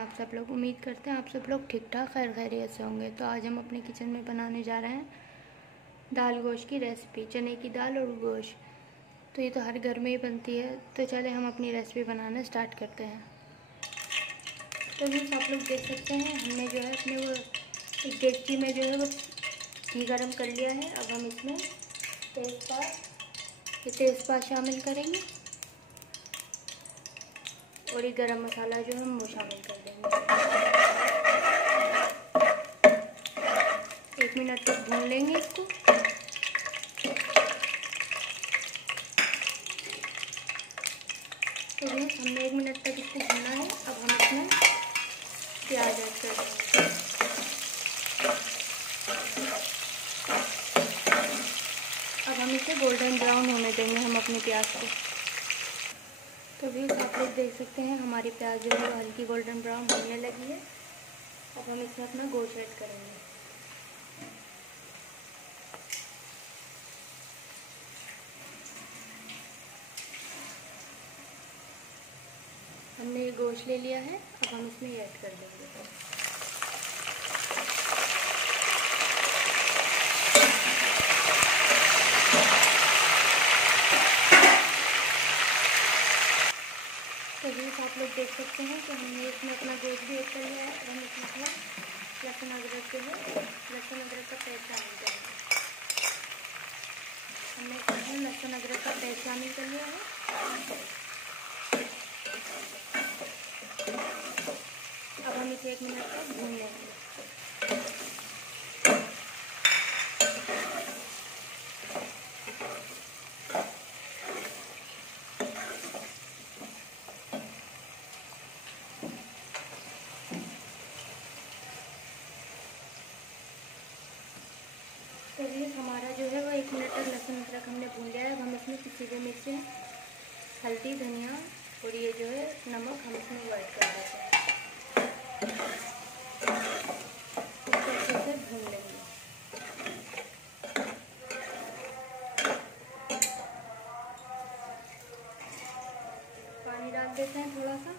आप सब लोग? उम्मीद करते हैं आप सब लोग ठीक ठाक खैर खैरियत से होंगे। तो आज हम अपने किचन में बनाने जा रहे हैं दाल गोश्त की रेसिपी, चने की दाल और गोश्त। तो ये तो हर घर में ही बनती है। तो चले हम अपनी रेसिपी बनाना स्टार्ट करते हैं। तो बस आप लोग देख सकते हैं हमने जो है अपने वो एक डेगची में जो है वो घी गरम कर लिया है। अब हम इसमें तेज़पात शामिल करेंगे और ये गरम मसाला जो है हम वो शामिल कर देंगे। 1 मिनट तक भून लेंगे इसको। तो बस हमने 1 मिनट तक इसको भूना है। अब हम इसमें प्याज ऐड कर देंगे। अब हम इसे गोल्डन ब्राउन होने देंगे हम अपने प्याज को। तो भी आप लोग देख सकते हैं हमारी प्याज जो है वो हल्की गोल्डन ब्राउन होने लगी है। अब हम इसमें अपना गोश्त ऐड करेंगे। हमने ये गोश्त ले लिया है। अब हम इसमें ऐड कर देंगे। तो भी आप लोग देख सकते हैं कि हमने इसमें अपना गोश्त भी ऐड कर लिया है। हम इसमें अपना लहसुन अदरक जो है लहसुन अदरक का पेस्ट शामिल करेंगे। हमने इसमें लहसुन अदरक का पेस्ट शामिल कर लिया है। अब हम इसे 1 मिनट तक भून लेंगे। तो ये हमारा जो है वो 1 मिनट तक लहसुन अदरक हमने भून लिया है। अब हम इसमें पिसी हुई मिर्ची, हल्दी, धनिया और ये जो है नमक हम इसमें ऐड कर देते हैं। इसको अच्छे से भून लेंगे। पानी डाल देते हैं थोड़ा सा।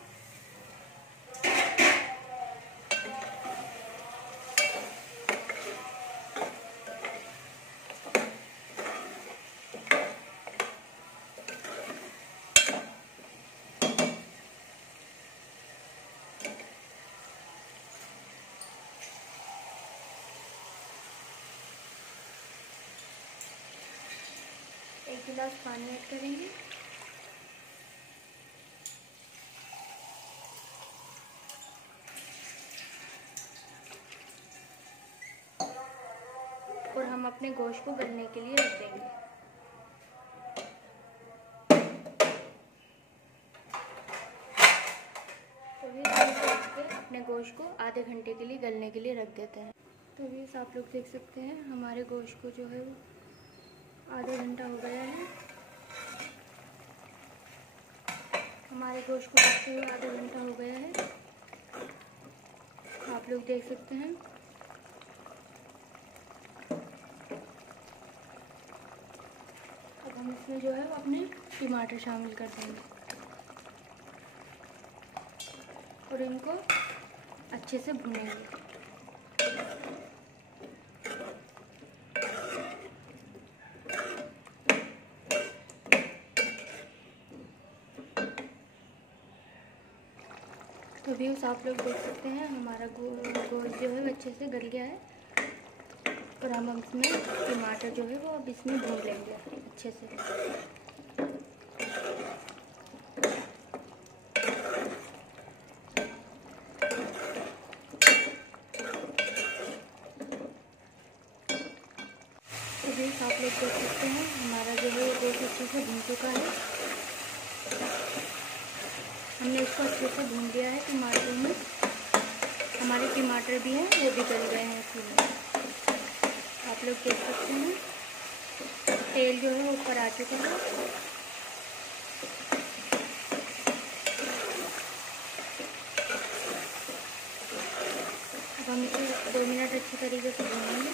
एक गिलास पानी ऐड करेंगे। और हम अपने गोश्त को गलने के लिए रख देंगे। तो भी अपने गोश्त को आधे घंटे के लिए गलने के लिए रख देते हैं। तो भी आप लोग देख सकते हैं हमारे गोश्त को जो है वो आधा घंटा हो गया है। हमारे गोश्त को पकते हुए आधा घंटा हो गया है। आप लोग देख सकते हैं। अब हम इसमें जो है वो अपने टमाटर शामिल कर देंगे और इनको अच्छे से भूनेंगे। तो भी आप लोग देख सकते हैं हमारा गोश्त जो है वो अच्छे से गल गया है। और हम इसमें टमाटर जो है वो अब इसमें भून लेंगे अच्छे से। तो भी आप लोग देख सकते हैं हमारा जो है वो गोश्त अच्छे से भून चुका है। हमने इसको अच्छे से भून लिया है। टमाटर में हमारे टमाटर भी हैं वो भी गल गए हैं इसमें। आप लोग देख सकते हैं तेल जो है ऊपर आ चुका है। अब हम इसे 2 मिनट अच्छी तरीके से भूनेंगे।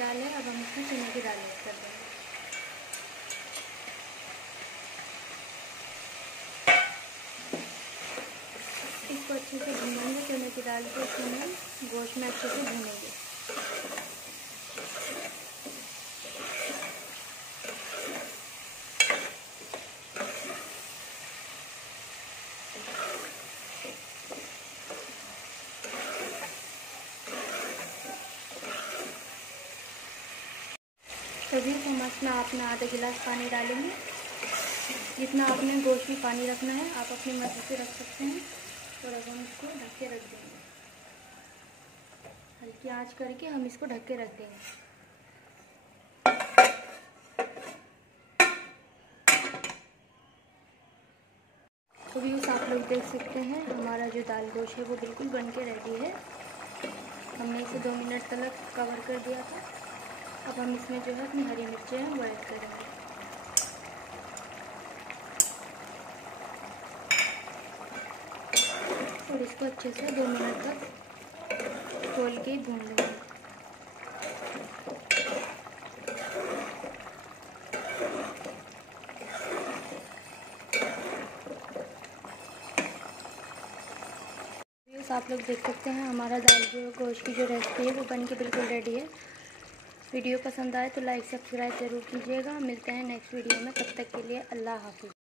दाल है। अब हम इसमें चने की दाल ऐड कर देंगे। इसको अच्छे से भूनेंगे, चने की दाल को इसमें गोश्त में अच्छे से भूनेंगे। तभी हम इसमें आपने आधा गिलास पानी डालेंगे। जितना आपने गोश्त में पानी रखना है आप अपनी मर्जी से रख सकते हैं। और अब हम इसको ढक के रख देंगे। हल्की आंच करके हम इसको ढक के रख देंगे। तो व्यूअर्स आप लोग देख सकते हैं हमारा जो दाल गोश्त है वो बिल्कुल बन के रेडी है। हमने इसे 2 मिनट तक कवर कर दिया था। अब हम इसमें जो है अपनी हरी मिर्चें हैं वो ऐड करेंगे। और इसको अच्छे से 2 मिनट तक खोल के भून लेंगे। आप लोग देख सकते हैं हमारा दाल गोश्त की जो रेसिपी है वो बन के बिल्कुल रेडी है। वीडियो पसंद आए तो लाइक सब्सक्राइब ज़रूर कीजिएगा। मिलते हैं नेक्स्ट वीडियो में, तब तक के लिए अल्लाह हाफिज़।